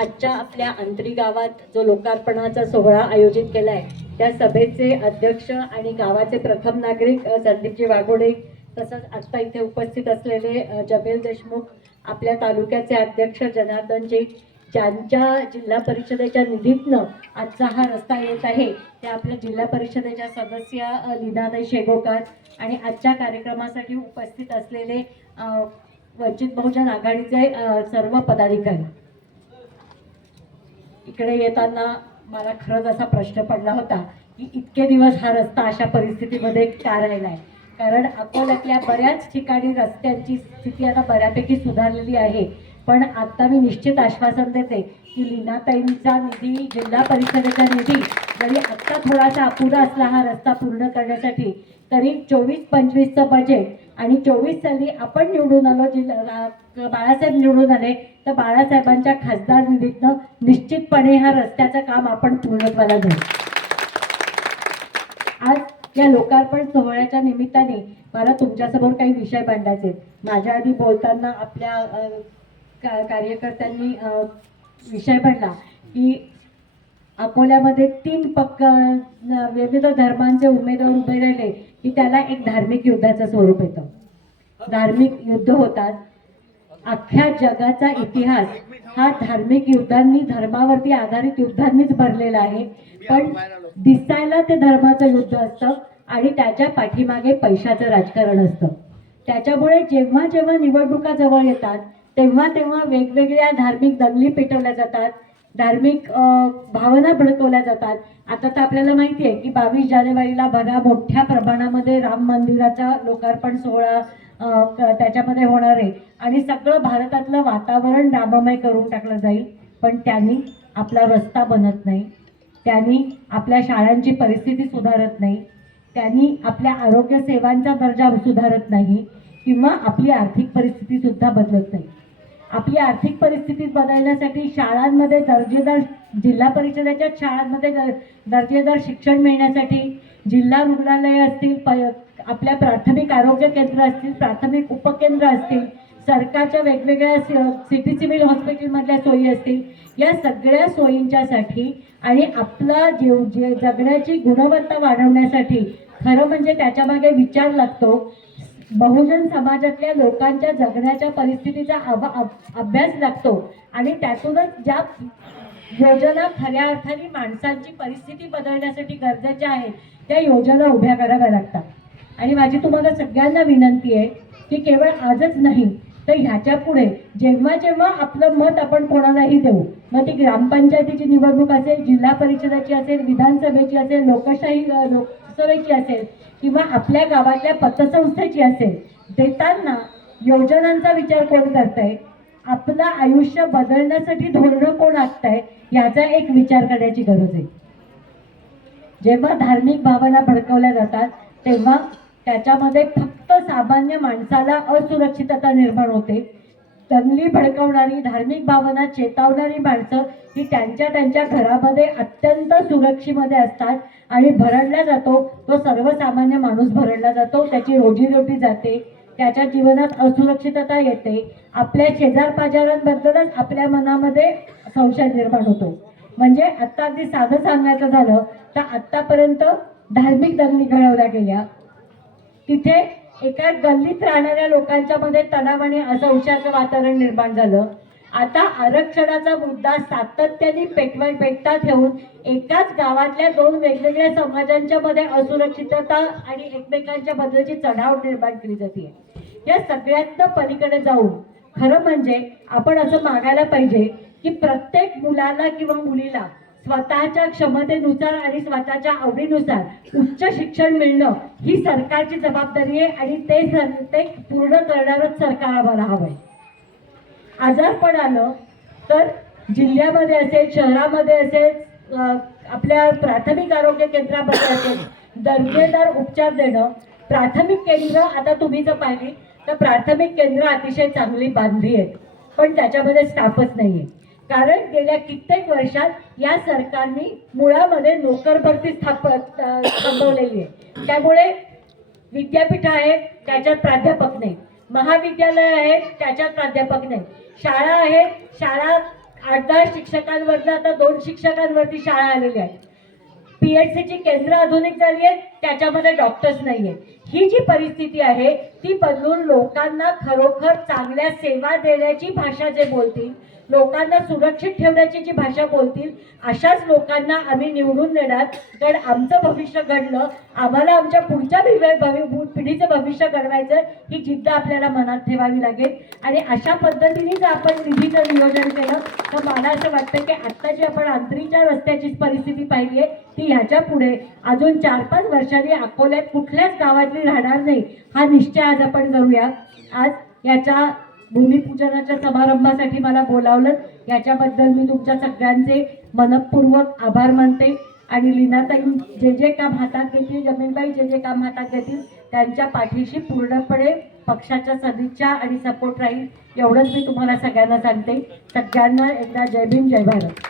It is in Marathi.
आजच्या आपल्या अंतरी गावात जो लोकार्पणाचा सोहळा आयोजित केला आहे त्या सभेचे अध्यक्ष आणि गावाचे प्रथम नागरिक संदीपजी वाघोडे, तसंच आत्ता इथे उपस्थित असलेले जमेल देशमुख, आपल्या तालुक्याचे अध्यक्ष जनार्दनजी, ज्यांच्या जिल्हा परिषदेच्या निधीतनं आजचा हा रस्ता येत आहे, ते आपल्या जिल्हा परिषदेच्या सदस्य लीनाताई शेगोकर आणि आजच्या कार्यक्रमासाठी उपस्थित असलेले वंचित बहुजन आघाडीचे सर्व पदाधिकारी. इकडे येताना मला खरंच असा प्रश्न पडला होता की इतके दिवस हा रस्ता अशा परिस्थितीमध्ये का राहिलाय. कारण अकोल्यातल्या बऱ्याच ठिकाणी रस्त्यांची स्थिती आता बऱ्यापैकी सुधारलेली आहे, पण आता मी निश्चित आश्वासन देते की लीनाताईंचा निधी, जिल्हा परिषदेचा निधी जरी आत्ता थोडासा अपुरा असला हा रस्ता पूर्ण करण्यासाठी, तरी 24-25चं बजेट आणि 24 साली आपण निवडून आलो, बाळासाहेब निवडून आले, तर बाळासाहेबांच्या खासदार निधीतनं निश्चितपणे हा रस्त्याचं काम आपण पूर्णत्वाला घेऊ. आज या लोकार्पण सोहळ्याच्या निमित्ताने मला तुमच्यासमोर काही विषय मांडायचे. माझ्या आधी बोलताना आपल्या कार्यकर्त्यांनी विषय मांडला की अकोल्यामध्ये 3 विविध धर्मांचे उमेदवार उभे राहिले की त्याला एक धार्मिक युद्धाचं स्वरूप येतं. धार्मिक युद्ध होतात. अख्ख्या जगाचा इतिहास हा धार्मिक युद्धांनी, धर्मावरती आधारित युद्धांनीच भरलेला आहे. पण दिसायला ते धर्माचं युद्ध असतं आणि त्याच्या पाठीमागे पैशाचं राजकारण असतं. त्याच्यामुळे जेव्हा जेव्हा निवडणुका जवळ येतात तेव्हा तेव्हा वेगवेगळ्या धार्मिक दंगली पेटवल्या जातात, धार्मिक भावना भडकवल्या जातात. आता तर आपल्याला माहिती आहे की 22 जानेवारीला बघा मोठ्या प्रमाणामध्ये राम मंदिराचा लोकार्पण सोहळा त्याच्यामध्ये होणार आहे आणि सगळं भारतातलं वातावरण राममय करून टाकलं जाईल. पण त्यांनी आपला रस्ता बनत नाही, त्यांनी आपल्या शाळांची परिस्थिती सुधारत नाही, त्यांनी आपल्या आरोग्य सेवांचा दर्जा सुधारत नाही किंवा आपली आर्थिक परिस्थिती सुद्धा बदलत नाही. आपली आर्थिक परिस्थिती बदलण्यासाठी शाळांमध्ये दर्जेदार, जिल्हा परिषदेच्या शाळांमध्ये दर्जेदार शिक्षण मिळण्यासाठी जिल्हा रुग्णालय असतील, आपल्या प्राथमिक आरोग्य केंद्र असतील, प्राथमिक उपकेंद्र असतील, सरकारच्या वेगवेगळ्या सिटी सिव्हिल हॉस्पिटलमधल्या सोयी असतील, या सगळ्या सोयींच्यासाठी आणि आपला जगण्याची गुणवत्ता वाढवण्यासाठी खरं म्हणजे त्याच्यामागे विचार लागतो. बहुजन समाजातल्या लोकांच्या जगण्याच्या परिस्थितीचा अभ्यास लागतो आणि त्यातूनच ज्या योजना खऱ्या अर्थाने माणसांची परिस्थिती बदलण्यासाठी गरजेच्या आहेत त्या योजना उभ्या कराव्या लागतात. आणि माझी तुम्हाला सगळ्यांना विनंती आहे की केवळ आजच नाही तर ह्याच्या पुढे जेव्हा जेव्हा आपलं मत आपण कोणालाही देऊ, मग ती ग्रामपंचायतीची निवडणूक असेल, जिल्हा परिषदेची असेल, विधानसभेची असेल, लोकसभेची असेल किंवा आपल्या गावातल्या पतसंस्थेची असेल, देताना योजनांचा विचार कोण करतंय, आपलं आयुष्य बदलण्यासाठी धोरणं कोण आखतंय, याचा एक विचार करण्याची गरज आहे. जेव्हा धार्मिक भावना भडकवल्या जातात तेव्हा त्याच्यामध्ये फक्त सामान्य माणसाला असुरक्षितता निर्माण होते. दंगली भडकवणारी, धार्मिक भावना चेतवणारी माणसं ही त्यांच्या घरामध्ये अत्यंत सुरक्षेमध्ये असतात आणि भरडला जातो तो सर्वसामान्य माणूस भरडला जातो, त्याची रोजीरोटी जाते, त्याच्या जीवनात असुरक्षितता येते. आपल्या शेजारपाजारांबद्दलच आपल्या मनामध्ये संशय निर्माण होतो. म्हणजे आत्ता अगदी साधं सांगायचं झालं तर आत्तापर्यंत धार्मिक दंगली घडवल्या गेल्या, तिथे एका गल्लीत राहणाऱ्या लोकांच्या मध्ये तणाव आणि असंशयाचं वातावरण निर्माण झालं. आता आरक्षणाचा मुद्दा सातत्याने पेटता ठेवून एकाच गावातल्या 2 वेगवेगळ्या समाजांच्या मध्ये असुरक्षितता आणि एकमेकांच्या बद्दलची चढाव निर्माण केली जाते. या सगळ्यातनं पलीकडे जाऊन खरं म्हणजे आपण असं मागायला पाहिजे की प्रत्येक मुलाला किंवा मुलीला स्वतःच्या क्षमतेनुसार आणि स्वतःच्या आवडीनुसार उच्च शिक्षण मिळणं ही सरकारची जबाबदारी आहे आणि ते पूर्ण करणारच सरकार आम्हाला हवंय. आजारपण आलं तर जिल्ह्यामध्ये असेल, शहरामध्ये असेल, आपल्या प्राथमिक आरोग्य केंद्रामध्ये असेल, दर्जेदार उपचार देणं. प्राथमिक केंद्र आता तुम्ही जर पाहिली तर प्राथमिक केंद्र अतिशय चांगली बांधली आहेत, पण त्याच्यामध्ये स्टाफच नाहीये. कारण गेल्या कित्येक वर्षात या सरकारने मुळामध्ये नोकर भरती थांबवलेली आहे. त्यामुळे विद्यापीठ आहेत त्याच्यात प्राध्यापक नाही, महाविद्यालय आहेत त्याच्यात प्राध्यापक नाही, शाळा आहेत, शाळा 8-10 शिक्षकांवरनं आता 2 शिक्षकांवरती शाळा आलेल्या आहेत. PHCची केंद्र आधुनिक झाली आहेत, त्याच्यामध्ये डॉक्टर्स नाहीये. ही जी परिस्थिती आहे ती बदलून लोकांना खरोखर चांगल्या सेवा देण्याची भाषा जे बोलतील, लोकांना सुरक्षित ठेवण्याची जी भाषा बोलतील, अशाच लोकांना आम्ही निवडून देणार. कारण आमचं भविष्य घडलं, आम्हाला आमच्या पुढच्या पिढीचं भविष्य घडवायचं, ही जिद्द आपल्याला मनात ठेवावी लागेल. आणि अशा पद्धतीने जर आपण निधीचं नियोजन केलं तर मला असं वाटतं की आत्ता जी आपण अंतरीच्या रस्त्याची परिस्थिती पाहिली आहे ती ह्याच्या पुढे अजून 4-5 वर्षांनी अकोल्यात कुठल्याच गावातली राहणार नाही, हा निश्चय आज आपण करूया. आज याच्या भूमिपूजनाच्या समारंभासाठी मला बोलावलं, याच्याबद्दल मी तुमच्या सगळ्यांचे मनपूर्वक आभार मानते. आणि लीनाताई जे जे काम हातात घेतील, जमीनबाई जे जे काम हातात घेतील, त्यांच्या पाठीशी पूर्णपणे पक्षाच्या सदिच्छा आणि सपोर्ट राहील, एवढंच मी तुम्हाला सगळ्यांना सांगते. सगळ्यांना एकदा जय भीम, जय भारत.